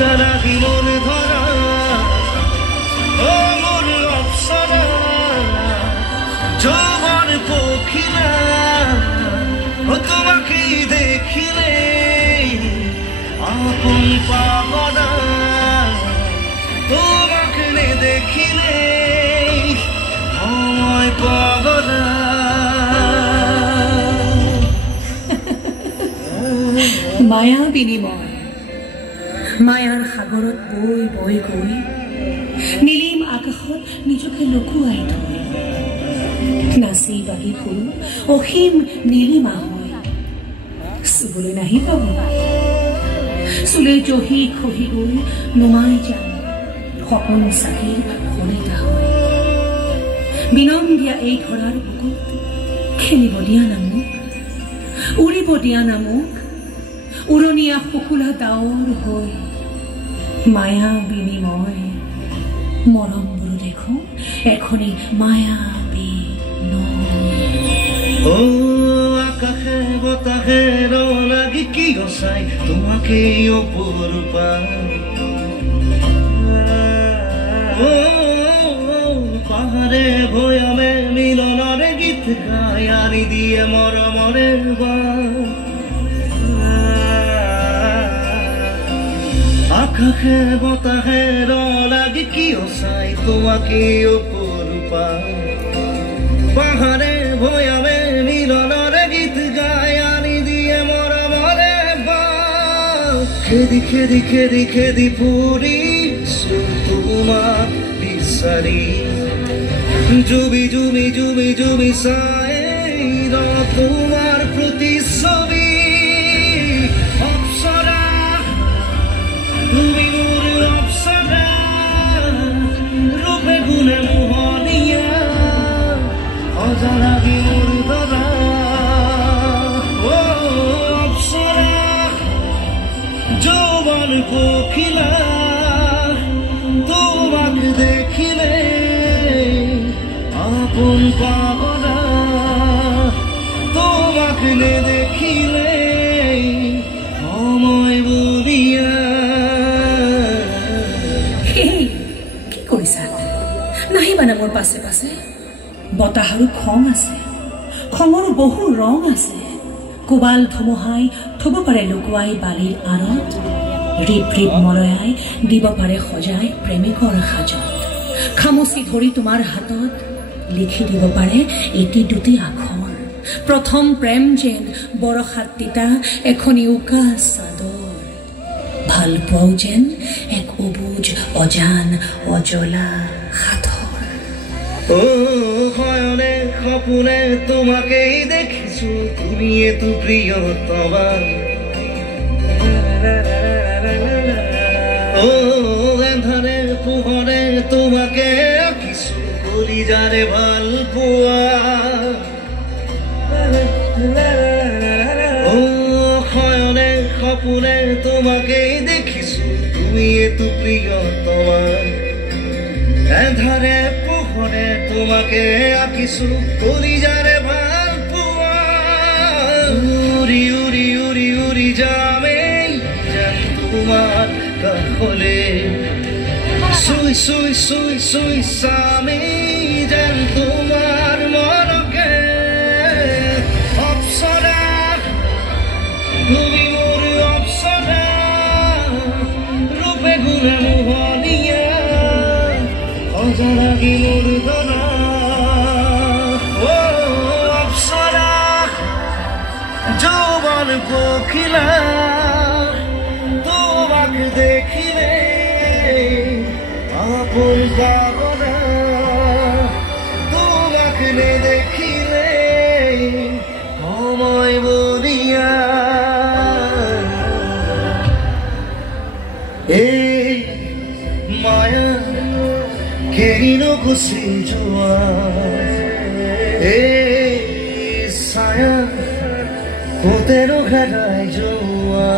অজানা কি মনে ধরা ও মোর অপসরা যৌবন পখিলা ও তোমাকে দেখিলে আপন পাগলা তোমাকে দেখিলে আমায় পাগলা মায়া বিনিময় মায়াৰ সাগৰত বৈ বৈ গৈ নীলিম আকাশত নিজকে লুকুৱাই থৈ নাচি বাগি ফুল অসীম নীলিমা হয় চুবলৈ নাহি পাব চুলে জহি খহি গৈ নুমাই যাম সপোন চাকিৰ শলিতা হয় বিনম দিয়া এই ধৰাৰ বুকুত খেলিব দিয়া নামক উৰিব দিয়া নামক উৰণীয়া শুকুলা ডাৱৰ হৈ মায়া বিনিময় মৰমবোৰ দেখো এখনি মায়া ও আকাশে বতাহে লাগি কি গছাই তোমাকে অপরূপা ও পাহাড়ে ভয়ামে মিলনের গীত গায় আনি দিয়ে মরমরে আকাশে বতাহে লাগি কি গছাই তোমাকে অপরূপা পাহাড়ে ভয়ামে মিলনের গীত গায় আনি দিয়ে মরমরে খেদি খেদি খেদি খেদি পুরি তোমার বিচারি জুবি জুবি জুবি জুবি সাই তোমার প্রতিচ্ছবি অপসরা তুমি মোর অপসরা রূপে গুণে মোহনিয়া অজানা কি মোর ধরা ও অপসরা যৌবন পখিলা তোমাকে দেখিলে আপন পাগলা তোমাকে দেখিলে সময় বলিয়া কি কৰিছা নাহিবা না মোৰ পাছে পাছে বতাহৰো খং আছে খঙৰো বহু ৰং আছে কোবাল ধুমুহাই থব পাৰে লুকুৱাই বালিৰ আঁৰত ৰিপ ৰিপ মলয়াই দিব পাৰে সজাই প্ৰেমিকৰ সাজত খামুচি ধৰি তোমাৰ হাতত লিখি দিব পাৰে এটি দুটি আখৰ প্ৰথম প্ৰেম যেন বৰষাত তিতা এখনি উকা চাদৰ ভাল পোৱাও যেন এক অবুজ অজান অজলা সাধৰ ও হয়নে সপোনে তোমাকেই দেখিছো তুমি এতো প্ৰিয়তমা ও এন্ধাৰে পোহৰে তোমাকে আঁকিছো বলি যাৰে ভাল পোৱা ও হয়নে সপোনে তোমাকেই দেখিছো তুমি এতো প্ৰিয়তমা এন্ধাৰে পোহৰে তোমাকে আঁকিছো বলি যাৰে ভাল পোৱা উৰি উৰি উৰি উৰি যামে যেন তোমার কাহলে সুই সুই সুই সুই সামে যেন তোমার মনকে অপসরা তুমি মোর অপসরা রূপে গুণে মোহনিয়া অজানা কি মোর ধরা ও অপসরা যৌবন পখিলা তোমাকে দেখিলে আপন পাগলা তোমাকে দেখিলে সময় বলিয়া এই মায়া কেরিন কুশিল জোয়া এই ছায়া কোতেনো ঘেরাই জোয়া